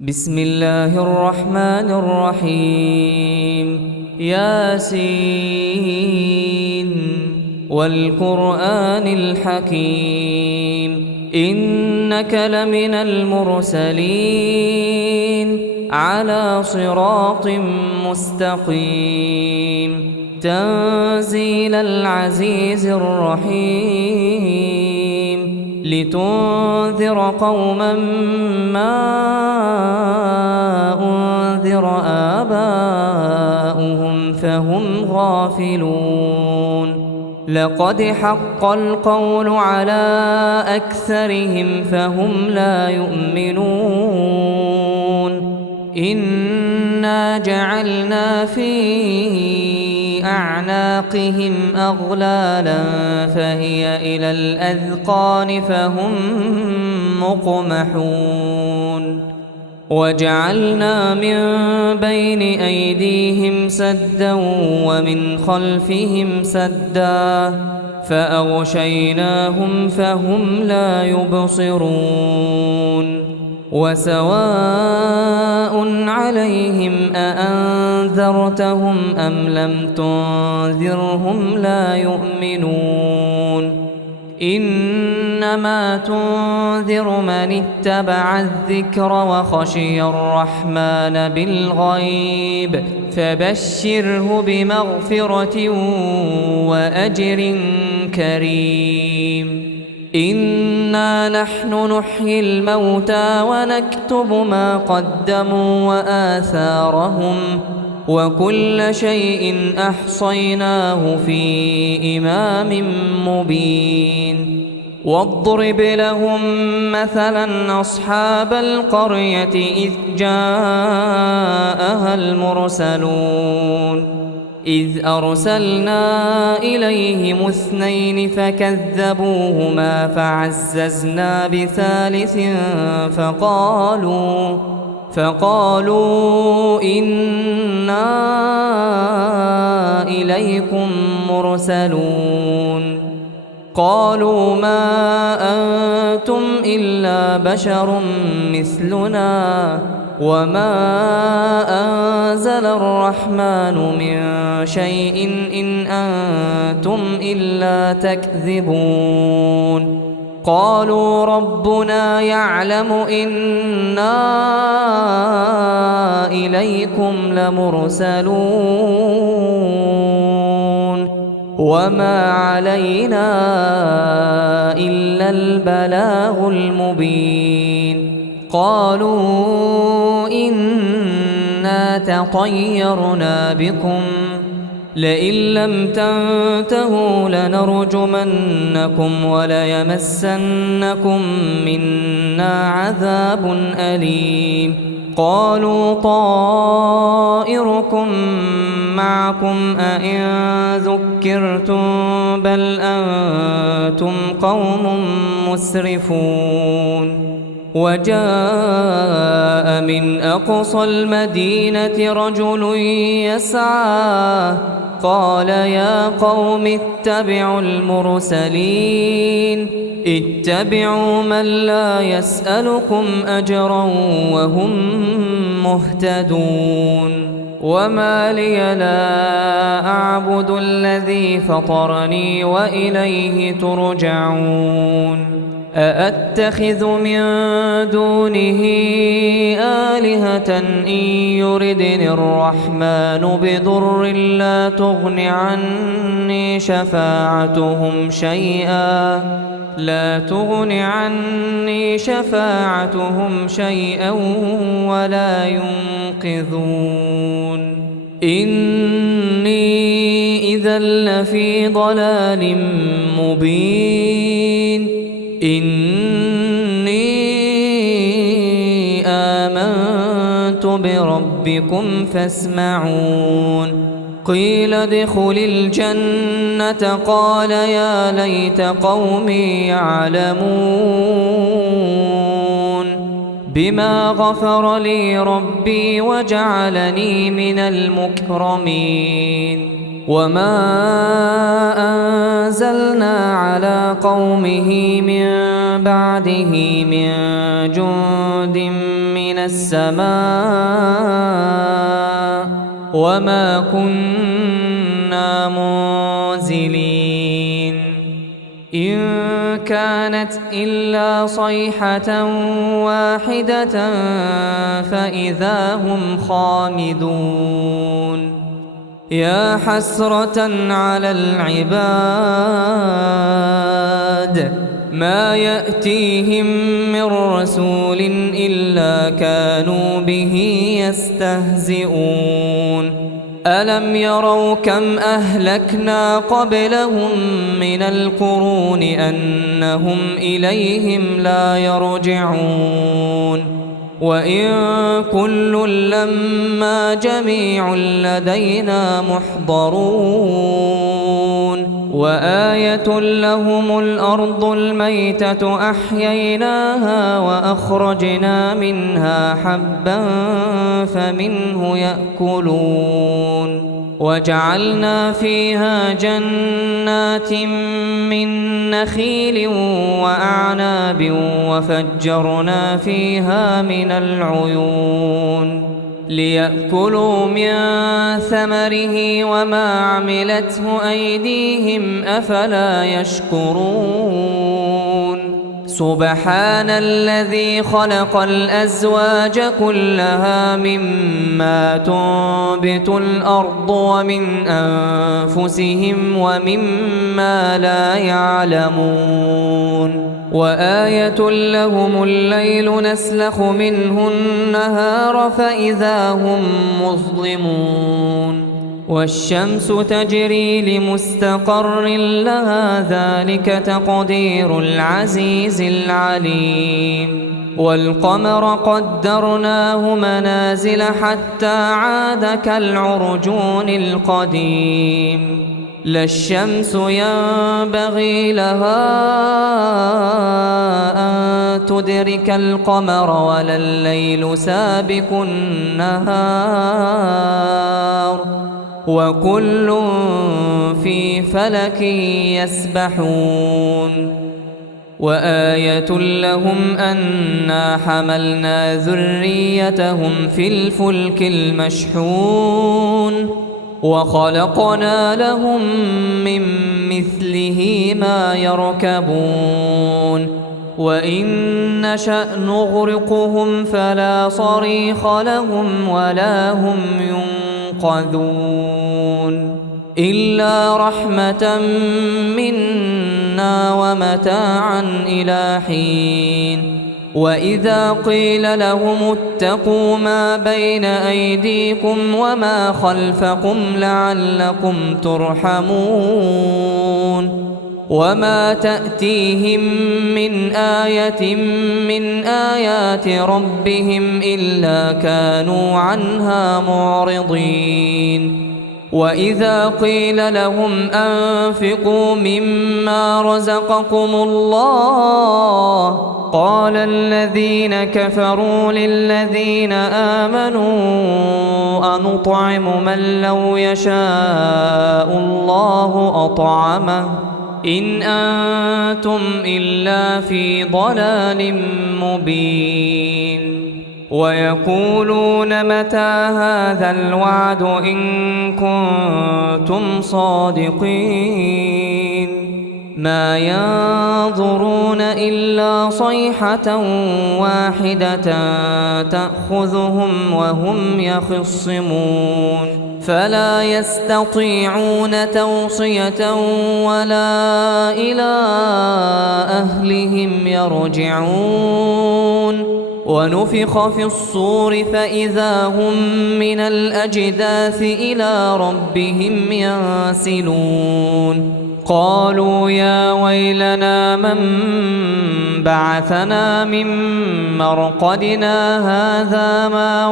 بسم الله الرحمن الرحيم ياسين والقرآن الحكيم إنك لمن المرسلين على صراط مستقيم تنزيل العزيز الرحيم لتنذر قوما ما أنذر آباؤهم فهم غافلون لقد حق القول على أكثرهم فهم لا يؤمنون إنا جعلنا في أعناقهم أغلالا فهي إلى الأذقان فهم مقمحون وجعلنا من بين أيديهم سدا ومن خلفهم سدا فأغشيناهم فهم لا يبصرون وسواء عليهم أأنذرتهم أم لم تنذرهم لا يؤمنون إنما تنذر من اتبع الذكر وخشي الرحمن بالغيب فبشره بمغفرة وأجر كريم إنا نحن نحيي الموتى ونكتب ما قدموا وآثارهم وكل شيء أحصيناه في إمام مبين واضرب لهم مثلا أصحاب القرية إذ جاءها المرسلون إذ أرسلنا إليهم اثنين فكذبوهما فعززنا بثالث فقالوا إنا إليكم مرسلون قالوا ما أنتم إلا بشر مثلنا وما أنزل الرحمن من شيء إن أنتم إلا تكذبون قالوا ربنا يعلم إنا إليكم لمرسلون وما علينا إلا البلاغ المبين قالوا إنا تطيرنا بكم لئن لم تنتهوا لنرجمنكم وليمسنكم منا عذاب أليم قالوا طائركم معكم أئن ذكرتم بل أنتم قوم مسرفون وجاء من أقصى المدينة رجل يسعى قال يا قوم اتبعوا المرسلين اتبعوا من لا يسألكم أجرا وهم مهتدون وما لي لا أعبد الذي فطرني وإليه ترجعون أأتخذ من دونه آلهة إن يردني الرحمن بضر لا تغن عني شفاعتهم شيئا ولا ينقذون إني إذا لفي ضلال مبين إني آمنت بربكم فاسمعون قيل ادخل الجنة قال يا ليت قومي يعلمون بما غفر لي ربي وجعلني من المكرمين وما أنزلنا على قومه من بعده من جند من السماء وما كنا منزلين إن كانت إلا صيحة واحدة فإذا هم خامدون يا حسرة على العباد ما يأتيهم من رسول إلا كانوا به يستهزئون ألم يروا كم أهلكنا قبلهم من القرون أنهم إليهم لا يرجعون وإن كل لما جميع لدينا محضرون وآية لهم الأرض الميتة أحييناها وأخرجنا منها حبا فمنه يأكلون وجعلنا فيها جنات من نخيل وأعناب وفجرنا فيها من العيون ليأكلوا من ثمره وما عملته أيديهم أفلا يشكرون سبحان الذي خلق الأزواج كلها مما تنبت الأرض ومن أنفسهم ومما لا يعلمون وآية لهم الليل نسلخ منه النهار فإذا هم مظلمون والشمس تجري لمستقر لها ذلك تقدير العزيز العليم والقمر قدرناه منازل حتى عاد كالعرجون القديم لا الشمس ينبغي لها أن تدرك القمر ولا الليل سابق النهار وكل في فلك يسبحون وآية لهم أنا حملنا ذريتهم في الفلك المشحون وخلقنا لهم من مثله ما يركبون وإن نشأ نغرقهم فلا صريخ لهم ولا هم ينقذون إلا رحمة منا ومتاعا إلى حين وإذا قيل لهم اتقوا ما بين أيديكم وما خلفكم لعلكم ترحمون وما تأتيهم من آية من آيات ربهم إلا كانوا عنها معرضين وإذا قيل لهم أنفقوا مما رزقكم الله قال الذين كفروا للذين آمنوا أنطعم من لو يشاء الله أطعمه إن أنتم إلا في ضلال مبين ويقولون متى هذا الوعد إن كنتم صادقين ما ينظرون إلا صيحة واحدة تأخذهم وهم يخصمون فلا يستطيعون توصية ولا إلى أهلهم يرجعون ونفخ في الصور فإذا هم من الأجداث إلى ربهم ينسلون قالوا يا ويلنا من بعثنا من مرقدنا هذا ما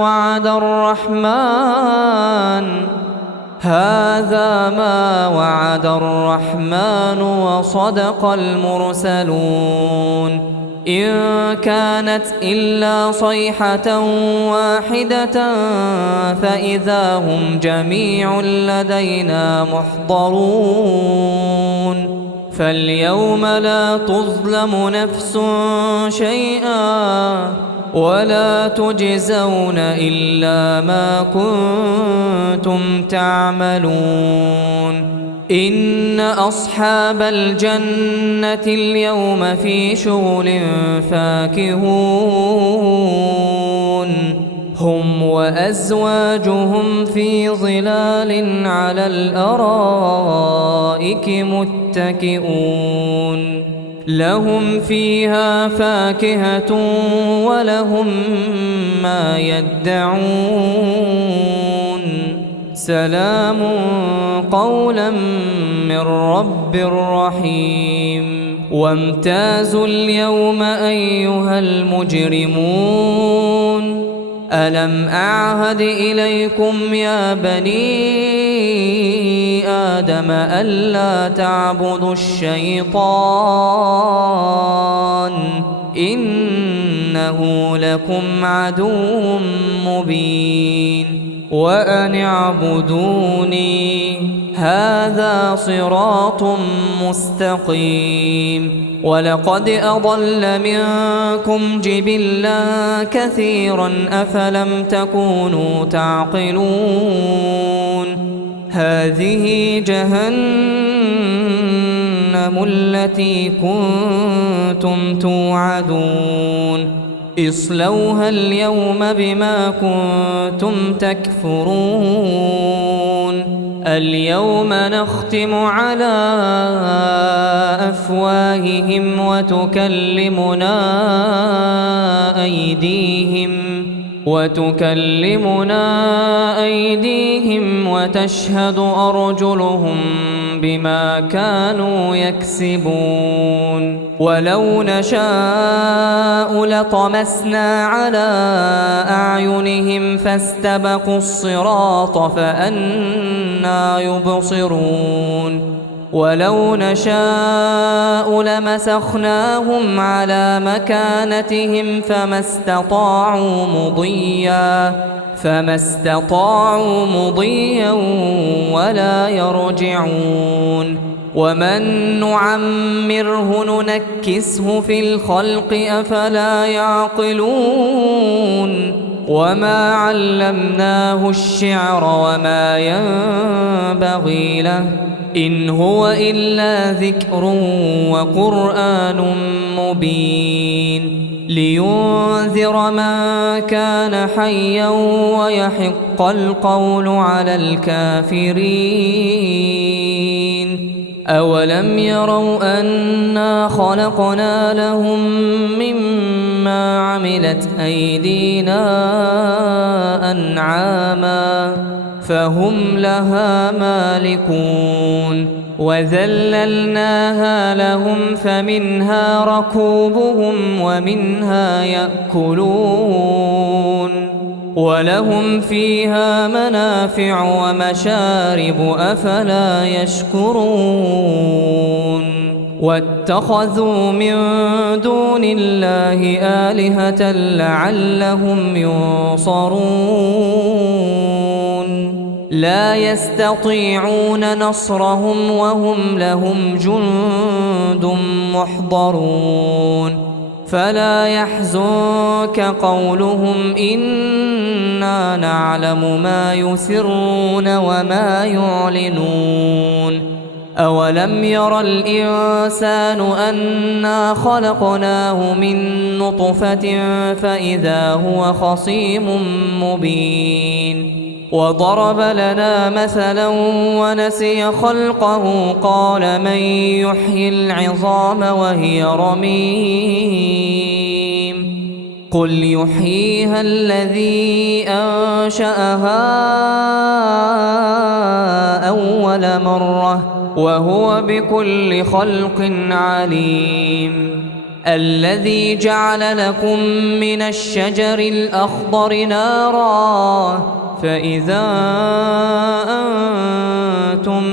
وعد الرحمن وصدق المرسلون إن كانت إلا صيحة واحدة فإذا هم جميع لدينا محضرون فاليوم لا تظلم نفس شيئا ولا تجزون إلا ما كنتم تعملون إن أصحاب الجنة اليوم في شغل فاكهون هم وأزواجهم في ظلال على الأرائك متكئون لهم فيها فاكهة ولهم ما يدعون سلام قولا من رب رحيم وامتازوا اليوم أيها المجرمون ألم أعهد إليكم يا بني آدم ألا تعبدوا الشيطان إنه لكم عدو مبين وأن اعبدوني هذا صراط مستقيم ولقد أضل منكم جبلا كثيرا أفلم تكونوا تعقلون هذه جهنم التي كنتم توعدون اصلوها اليوم بما كنتم تكفرون اليوم نختم على أفواههم وتكلمنا أيديهم وتشهد أرجلهم بما كانوا يكسبون ولو نشاء لطمسنا على أعينهم فاستبقوا الصراط فأنى يبصرون ولو نشاء لمسخناهم على مكانتهم فما استطاعوا مضيا ولا يرجعون ومن نعمره ننكسه في الخلق أفلا يعقلون وما علمناه الشعر وما ينبغي له إن هو إلا ذكر وقرآن مبين لينذر من كان حيا ويحق القول على الكافرين أولم يروا أنا خلقنا لهم مما عملت أيدينا أنعاما فهم لها مالكون وذللناها لهم فمنها ركوبهم ومنها يأكلون ولهم فيها منافع ومشارب أفلا يشكرون واتخذوا من دون الله آلهة لعلهم ينصرون لا يستطيعون نصرهم وهم لهم جند محضرون فلا يحزنك قولهم إنا نعلم ما يسرون وما يعلنون أولم ير الإنسان أنا خلقناه من نطفة فإذا هو خصيم مبين وضرب لنا مثلا ونسي خلقه قال من يحيي العظام وهي رميم قل يحييها الذي أنشأها أول مرة وهو بكل خلق عليم الذي جعل لكم من الشجر الأخضر نارا فإذا أنتم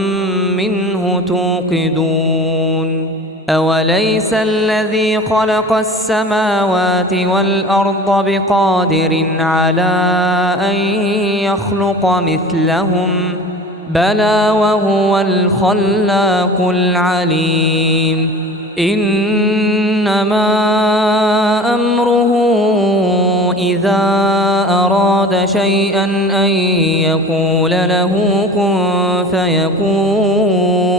منه توقدون أوليس الذي خلق السماوات والأرض بقادر على أن يخلق مثلهم بلى وهو الخلاق العليم إنما أمره إذا أراد شيئا أن يقول له كن فيكون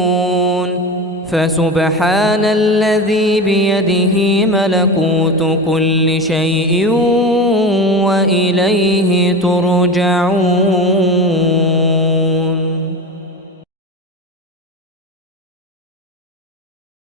فسبحان الذي بيده ملكوت كل شيء وإليه ترجعون.